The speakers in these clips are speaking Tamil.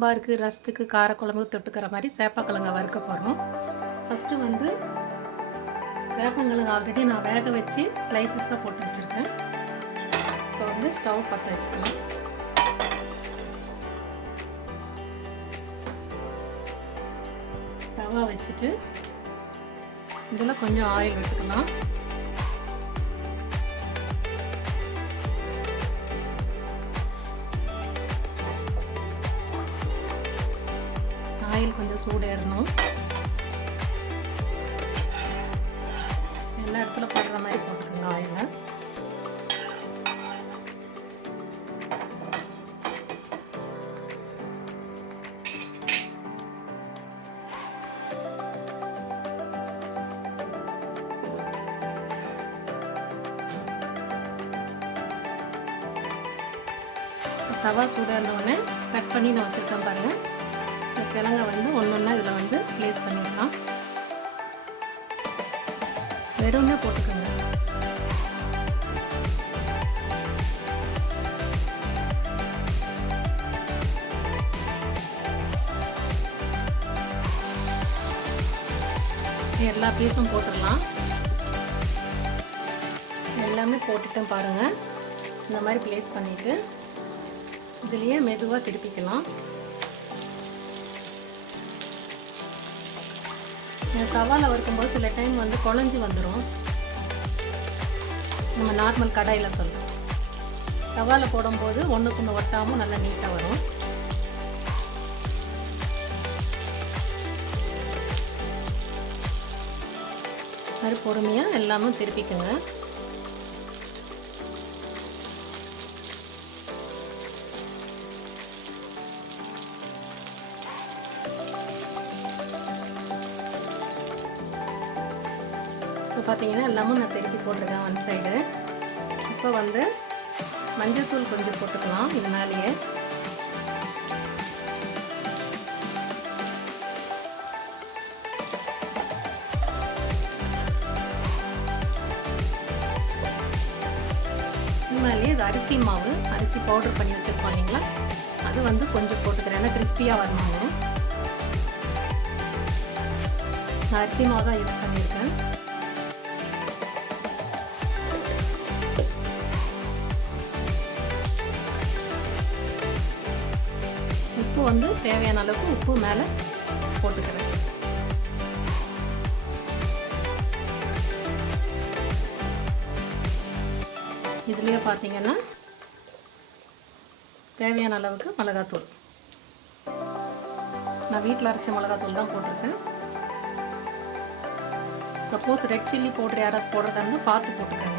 சாம்பாருக்கு, ரசத்துக்கு, காரக்குழம்பு தொட்டுக்கிற மாதிரி சேப்பக்கிழங்க வறுக்க போகிறோம். ஃபஸ்ட்டு வந்து சேப்பங்கிழங்கு ஆல்ரெடி நான் வேக வச்சு ஸ்லைசஸாக போட்டு வச்சுருக்கேன். இப்போ வந்து ஸ்டவ் பற்ற வச்சுக்கலாம். தவா வச்சுட்டு இதில் கொஞ்சம் ஆயில் விட்டுக்கலாம். ஆயில் கொஞ்சம் சூடேறணும். எல்லா இடத்துல போடுற மாதிரி போட்டுக்கோங்க ஆயிலை. தவா சூடானோடனே கட் பண்ணி நான் வச்சுருக்கேன் பாருங்கள். இந்த கிழங்கை வந்து ஒன்றா இதில் வந்து ப்ளேஸ் பண்ணிக்கலாம். வெறும்னே போட்டுக்கோங்க. எல்லா பீஸும் போட்டுடலாம். எல்லாமே போட்டுட்டேன் பாருங்கள். இந்த மாதிரி ப்ளேஸ் பண்ணிவிட்டு இதுலேயே மெதுவாக திருப்பிக்கலாம். தவாவில் வறுக்கும்போது சில டைம் வந்து குழஞ்சி வந்துடும். நம்ம நார்மல் கடாயில் சொல்கிறோம். தவாவில் போடும்போது ஒன்றுக்கு ஒன்று ஒட்டாமல் நல்லா நீட்டாக வரும். அது பொறுமையாக எல்லாமே திருப்பிக்குங்க. இப்போ பார்த்தீங்கன்னா எல்லாமே நான் திருப்பி போட்டிருக்கேன் ஒன் சைடு. இப்போ வந்து மஞ்சள் தூள் கொஞ்சம் போட்டுக்கலாம் இது மேலேயே. இது மேலேயே இது அரிசி மாவு, அரிசி பவுடர் பண்ணி வச்சுருக்கோம் இல்லைங்களா, அது வந்து கொஞ்சம் போட்டுக்கிறேன். ஏன்னா கிறிஸ்பியாக வரணும்னு நான் அரிசி மாவு தான் யூஸ் பண்ணியிருக்கேன். உப்பு வந்து தேவையான அளவுக்கு உப்பு மேலே போட்டுக்கிறேன். இதுலேயே பார்த்தீங்கன்னா தேவையான அளவுக்கு மிளகாத்தூள். நான் வீட்டில் அரைச்ச மிளகாத்தூள் தான் போட்டிருக்கேன். சப்போஸ் ரெட் சில்லி பவுடர் யாராவது போடுறதா இருந்தால் பார்த்து போட்டுக்கோங்க.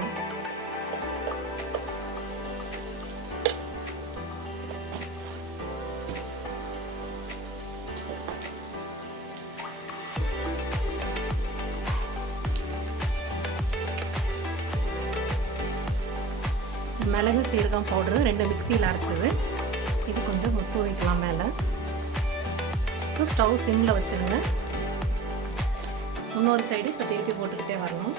மிளகு சீரகம் பவுடரு 2 மிக்சியில் அரைச்சது. இது கொஞ்சம் உப்பு வைக்கலாம் மேலே. இப்போ ஸ்டவ் சிம்மில் வச்சுருங்க. இன்னொரு சைடு இப்போ திருப்பி போட்டுக்கிட்டே வரணும்.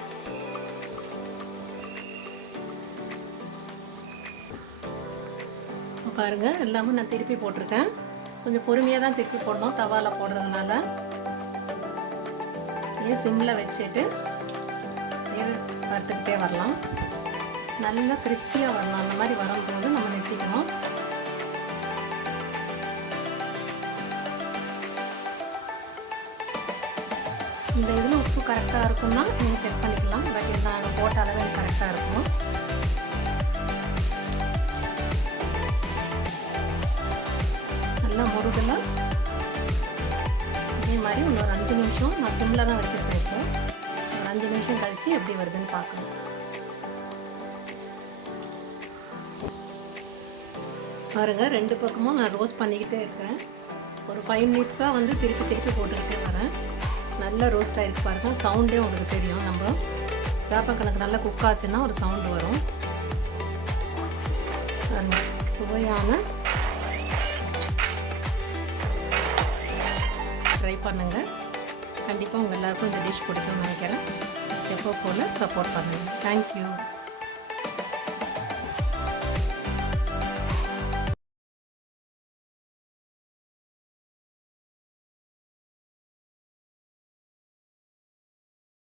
இப்போ பாருங்கள் எல்லாமே நான் திருப்பி போட்டிருக்கேன். கொஞ்சம் பொறுமையாக தான் திருப்பி போடணும் தவாவில் போடுறதுனால. சிம்மில் வச்சுட்டு வறுத்துக்கிட்டே வரலாம். நல்லா கிறிஸ்பியாக வரணும். அந்த மாதிரி வரும்போது நம்ம நிறுத்திக்கணும். இந்த இதில் உப்பு கரெக்டாக இருக்குன்னா நீங்கள் செக் பண்ணிக்கலாம். பட் இது நாங்கள் போட்ட அளவு கரெக்டாக இருக்கும். நல்லா முருகலை இதே மாதிரி இன்னொரு 5 நிமிஷம் நான் சிம்மில் தான் வச்சுருக்கேன். இப்போ ஒரு 5 நிமிஷம் கழித்து எப்படி வருதுன்னு பார்க்கணும். பாருங்கள் 2 பக்கமும் நான் ரோஸ்ட் பண்ணிக்கிட்டே இருக்கேன். ஒரு 5 மினிட்ஸாக வந்து திருப்பி திருப்பி போட்டுக்கிட்டே வரேன். நல்லா ரோஸ்ட் ஆகிருக்கு பாருங்கள். சவுண்டே உங்களுக்கு தெரியும். நம்ம சேப்பக்கிழங்கு நல்லா குக் ஆச்சுன்னா ஒரு சவுண்டு வரும். சுவையான ட்ரை பண்ணுங்கள். கண்டிப்பாக உங்கள் எல்லாருக்கும் இந்த டிஷ் பிடிக்கும்னு நினைக்கிறேன். எப்போ போல் சப்போர்ட் பண்ணுங்கள். தேங்க்யூ.